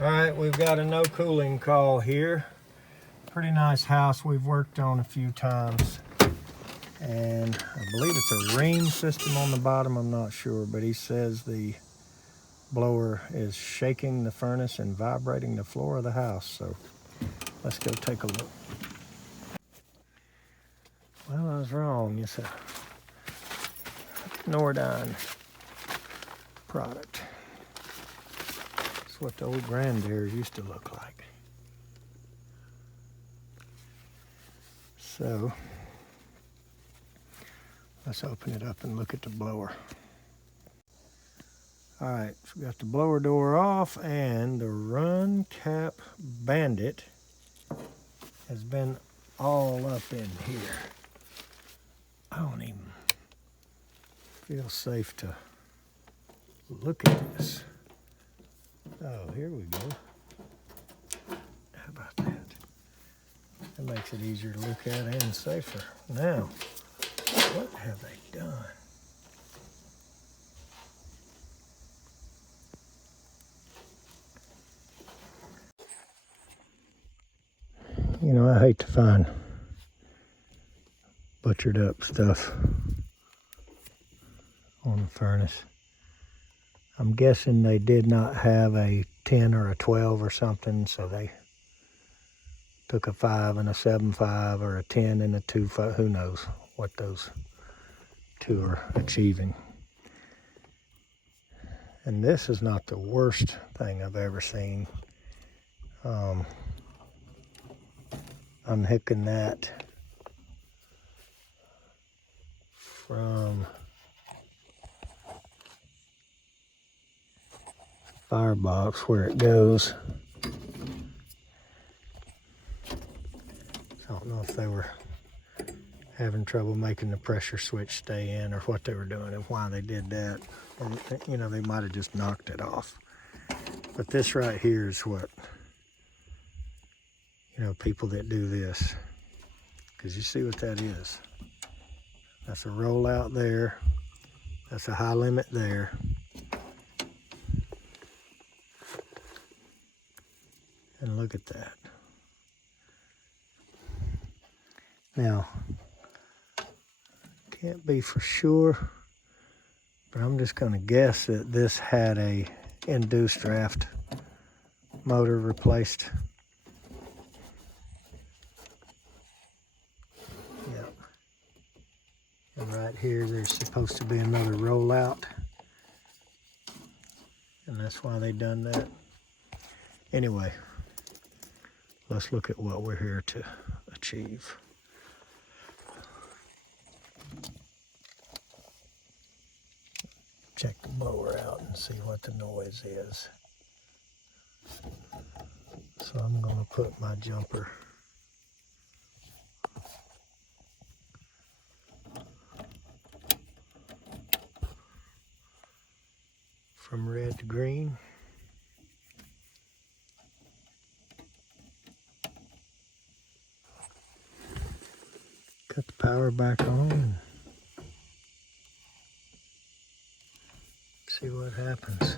All right, we've got a no cooling call here. Pretty nice house we've worked on a few times. And I believe it's a ream system on the bottom, I'm not sure, but he says the blower is shaking the furnace and vibrating the floor of the house. So let's go take a look. Well, I was wrong. It's a Nordyne product. It's what the old grandairs used to look like. So let's open it up and look at the blower. All right, so we got the blower door off, and the run cap bandit has been all up in here. I don't even feel safe to look at this. Oh, here we go. How about that? That makes it easier to look at and safer. Now, what have they done? You know, I hate to find butchered up stuff on the furnace. I'm guessing they did not have a 10 or a 12 or something, so they took a 5 and a 7.5 or a 10 and a 2.5. Who knows what those two are achieving. And this is not the worst thing I've ever seen. Unhooking that from firebox where it goes. I don't know if they were having trouble making the pressure switch stay in or what they were doing and why they did that. Or, you know, they might have just knocked it off. But this right here is what, you know, people that do this, because you see what that is. That's a rollout there. That's a high limit there. And look at that. Now, can't be for sure, but I'm just going to guess that this had a induced draft motor replaced. Yep. And right here, there's supposed to be another rollout. And that's why they done that. Anyway, let's look at what we're here to achieve. Check the blower out and see what the noise is. So I'm going to put my jumper from red to green. Cut the power back on and see what happens.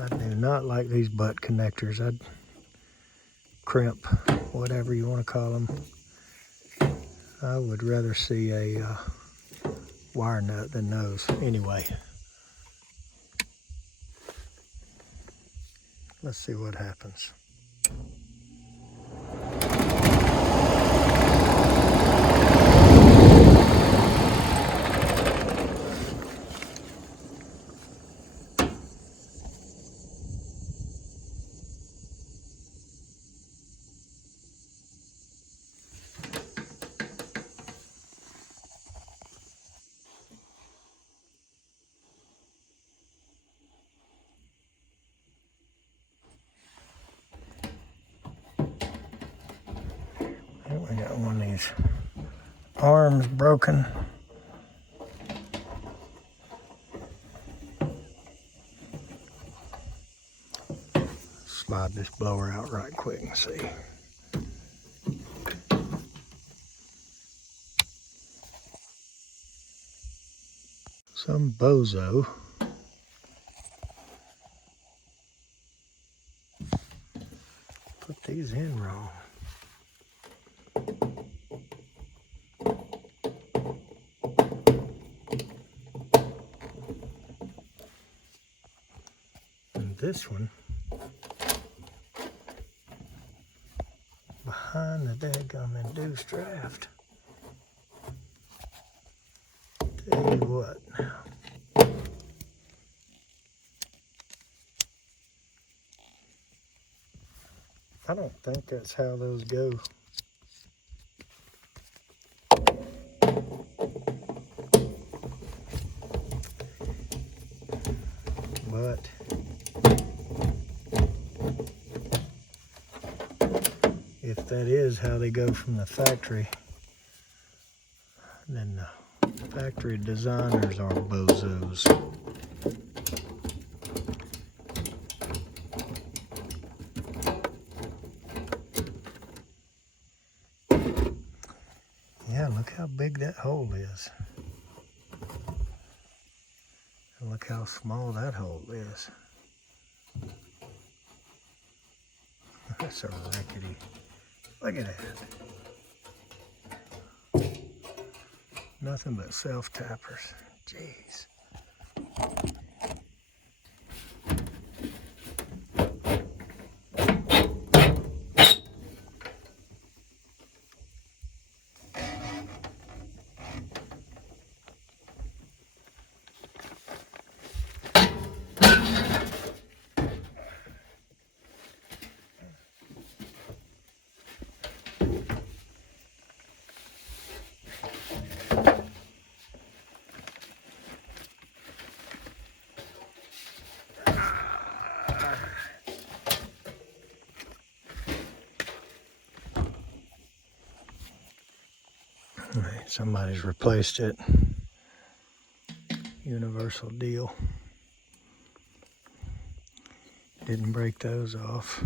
I do not like these butt connectors. I'd crimp, whatever you want to call them. I would rather see a wire nut than those. Anyway, let's see what happens. We got one of these arms broken. Slide this blower out right quick and see. Some bozo put these in wrong. And this one behind the dadgum induced draft. Tell you what now. I don't think that's how those go. But if that is how they go from the factory, then the factory designers are bozos. Yeah, look how big that hole is. And look how small that hole is. That's a rickety. Look at that. Nothing but self-tappers. Jeez. All right, somebody's replaced it. Universal deal. Didn't break those off.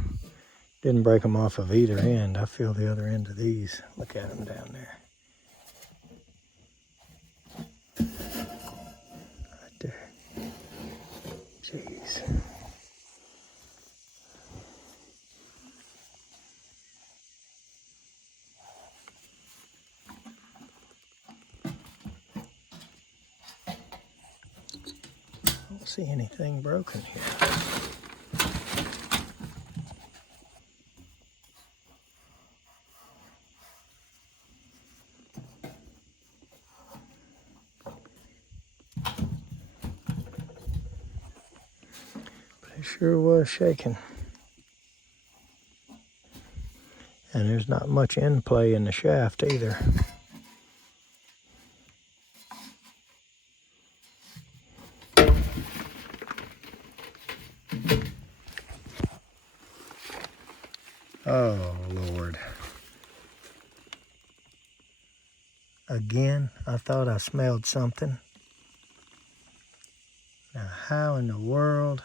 Didn't break them off of either end. I feel the other end of these. Look at them down there. Right there. Jeez. I don't see anything broken here. It sure was shaking. And there's not much in play in the shaft either. Oh, Lord. Again, I thought I smelled something. Now, how in the world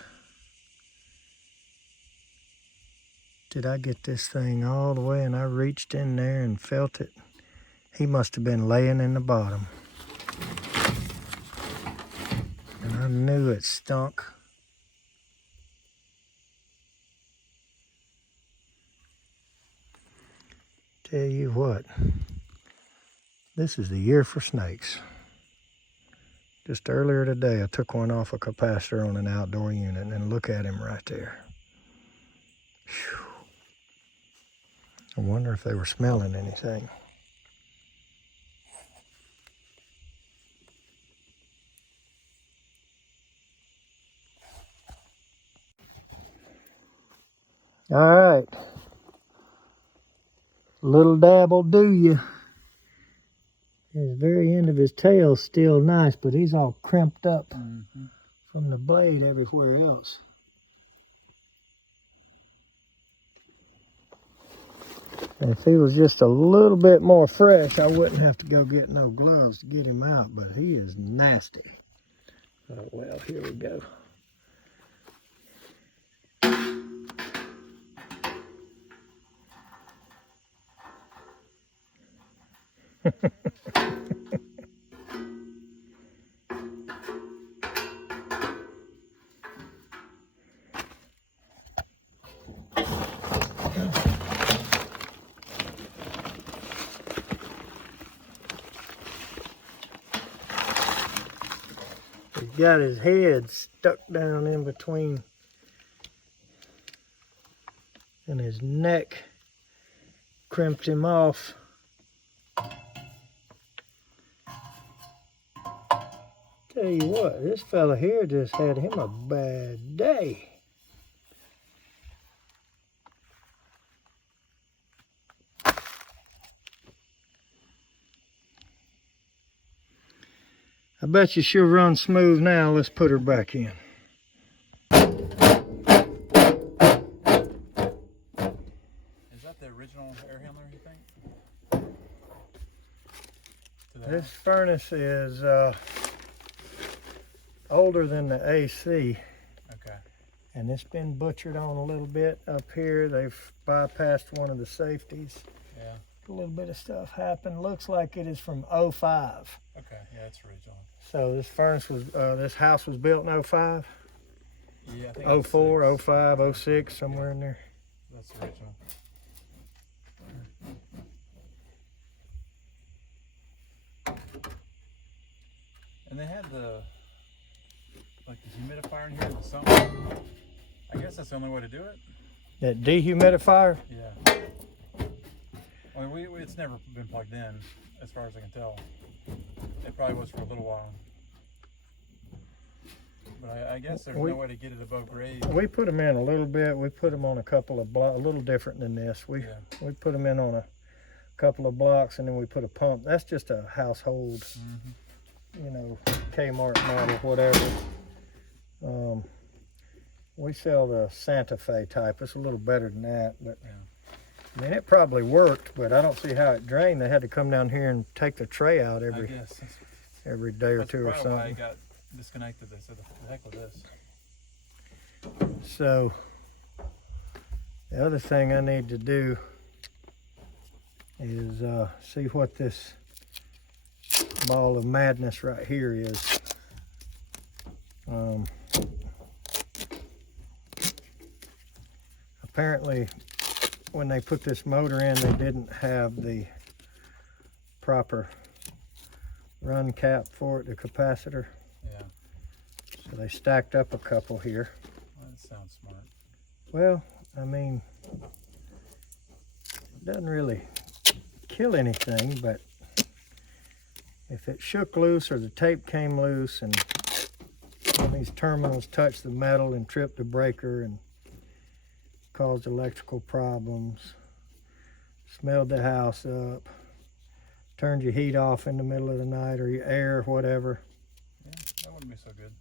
did I get this thing all the way and I reached in there and felt it? He must have been laying in the bottom. And I knew it stunk. Tell you what, this is the year for snakes. Just earlier today, I took one off a capacitor on an outdoor unit, and look at him right there. Whew. I wonder if they were smelling anything. All right. Little dab will do you. The very end of his tail's still nice, but he's all crimped up from the blade everywhere else. And if he was just a little bit more fresh, I wouldn't have to go get no gloves to get him out, but he is nasty. Oh, well, here we go. got his head stuck down in between, and his neck crimped him off. Tell you what, this fella here just had him a bad day. I bet you she'll run smooth now. Let's put her back in. Is that the original air handler, you think? This furnace is older than the AC. Okay. And it's been butchered on a little bit up here. They've bypassed one of the safeties. Yeah. A little bit of stuff happened. Looks like it is from '05. Okay, yeah, it's original. So this furnace was, this house was built in '05? Yeah, I think 04, 05, 06, somewhere in there. That's original. And they had the humidifier in here in the summer. I guess that's the only way to do it. That dehumidifier? Yeah. I mean, it's never been plugged in, as far as I can tell. It probably was for a little while. But I guess there's no way to get it above grade. We put them in a little bit. We put them on a couple of blocks, a little different than this. We put them in on a couple of blocks, and then we put a pump. That's just a household, you know, Kmart model, whatever. We sell the Santa Fe type. It's a little better than that, but I mean, it probably worked, but I don't see how it drained. They had to come down here and take the tray out every day or two or something. Why I got disconnected. They said, the heck with this. So the other thing I need to do is see what this ball of madness right here is. Apparently, when they put this motor in, they didn't have the proper run cap for it, the capacitor. Yeah. So they stacked up a couple here. Well, that sounds smart. Well, I mean, it doesn't really kill anything, but if it shook loose or the tape came loose and one of these terminals touched the metal and tripped the breaker and caused electrical problems, smelled the house up, turned your heat off in the middle of the night or your air or whatever. Yeah, that wouldn't be so good.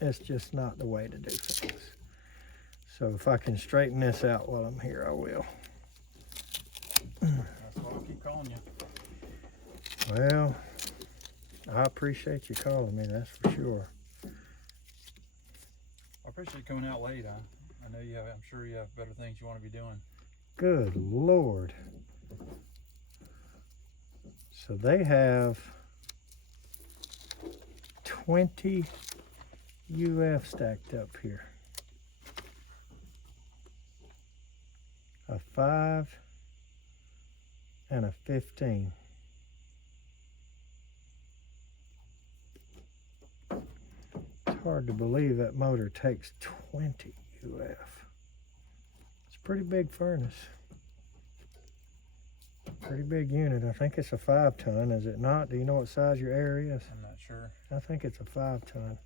It's just not the way to do things. So if I can straighten this out while I'm here, I will. That's why I'll keep calling you. Well, I appreciate you calling me, that's for sure. I appreciate you coming out late. I know you have, I'm sure you have better things you want to be doing. Good Lord. So they have 20 UF stacked up here. A 5 and a 15. It's hard to believe that motor takes 20 UF. It's a pretty big furnace. Pretty big unit. I think it's a 5-ton, is it not? Do you know what size your air is? I'm not sure. I think it's a 5-ton.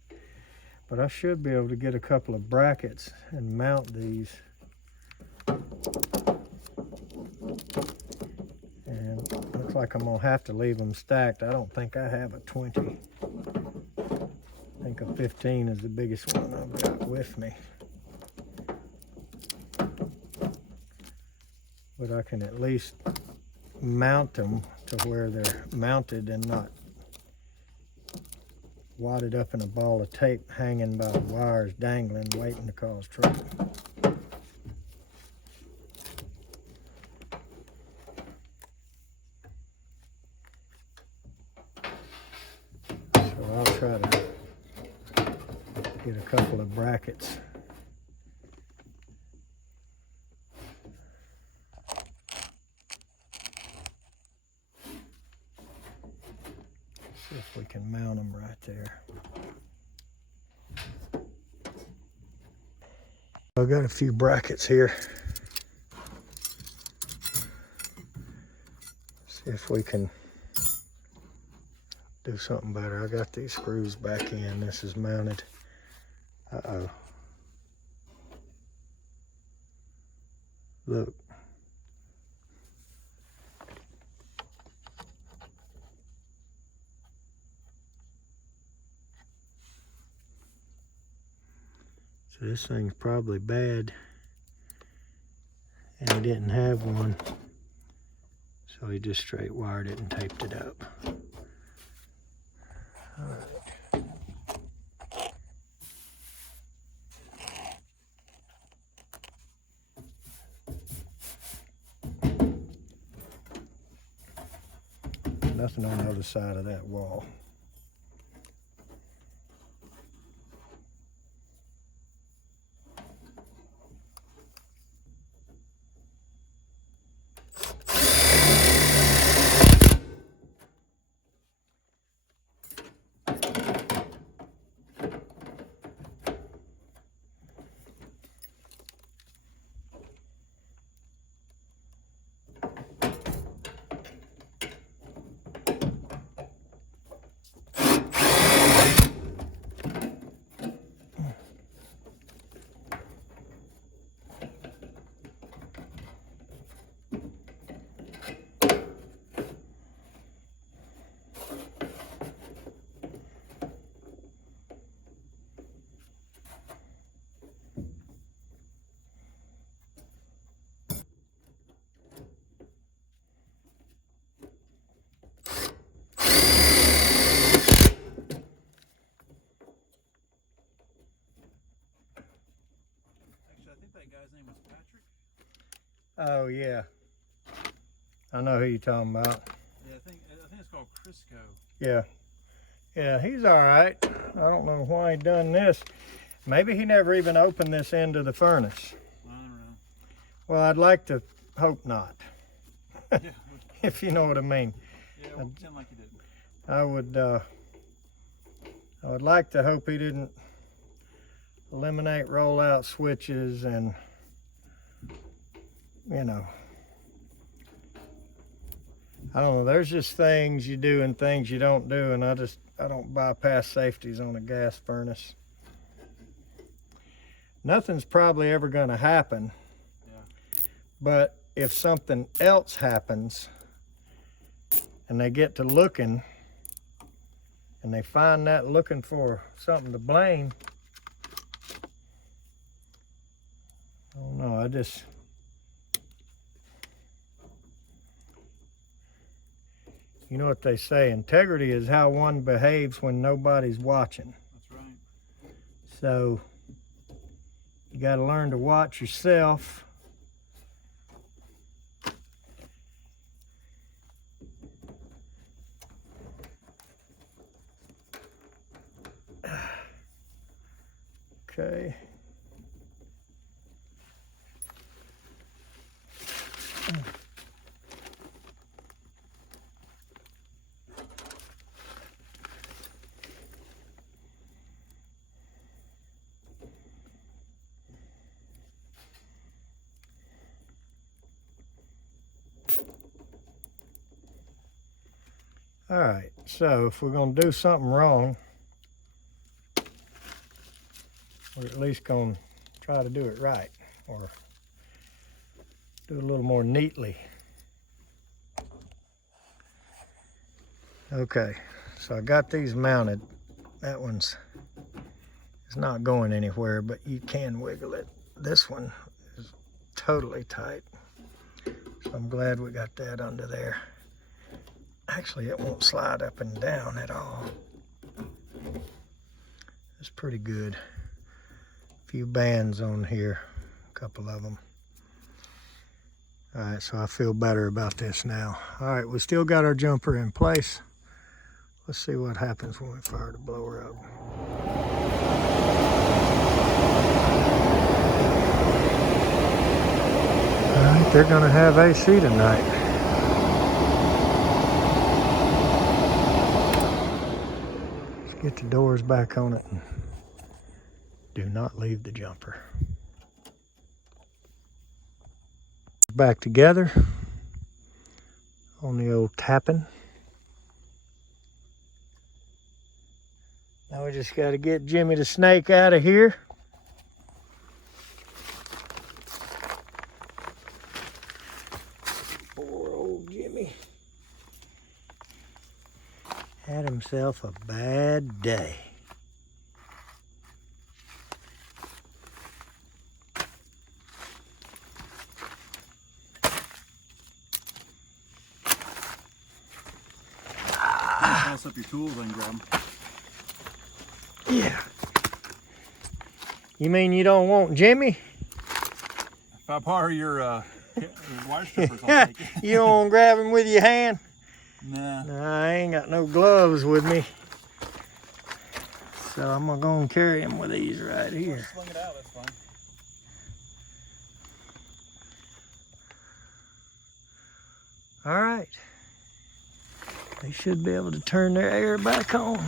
But I should be able to get a couple of brackets and mount these. And looks like I'm gonna have to leave them stacked. I don't think I have a 20. I think a 15 is the biggest one I've got with me. But I can at least mount them to where they're mounted and not wadded up in a ball of tape hanging by the wires dangling waiting to cause trouble. So I'll try to get a couple of brackets. See if we can mount them right there. I got a few brackets here. See if we can do something better. I got these screws back in. This is mounted. Uh-oh. Look. So this thing's probably bad. And he didn't have one. So he just straight wired it and taped it up. All right. Nothing on the other side of that wall. That guy's name was Patrick? Oh yeah. I know who you're talking about. Yeah, I think it's called Crisco. Yeah. Yeah, he's all right. I don't know why he done this. Maybe he never even opened this end of the furnace. I don't know. Well, I'd like to hope not. Yeah, If you know what I mean. yeah, we'll pretend like he didn't. I would like to hope he didn't eliminate rollout switches and, you know, I don't know, there's just things you do and things you don't do, and I don't bypass safeties on a gas furnace. Nothing's probably ever going to happen. Yeah. But if something else happens and they get to looking and they find that looking for something to blame, I don't know, you know what they say, integrity is how one behaves when nobody's watching. That's right. So you got to learn to watch yourself. Okay. All right, so if we're gonna do something wrong, we're at least gonna try to do it right, or do it a little more neatly. Okay, so I got these mounted. That one's it's not going anywhere, but you can wiggle it. This one is totally tight. So I'm glad we got that under there. Actually, it won't slide up and down at all. It's pretty good. A few bands on here, a couple of them. All right, so I feel better about this now. All right, we still got our jumper in place. Let's see what happens when we fire the blower up. All right, they're gonna have AC tonight. Let's get the doors back on it and do not leave the jumper. Back together on the old tapping. Now we just got to get Jimmy the snake out of here. Poor old Jimmy had himself a bad day. Pass up your tools and grab them. Yeah. You mean you don't want Jimmy? If I borrow your wire strippers, I'll take it. You don't want to grab him with your hand? Nah. Nah, I ain't got no gloves with me. So I'm gonna carry him with these right here. Sling it out, that's fine. All right. They should be able to turn their air back on.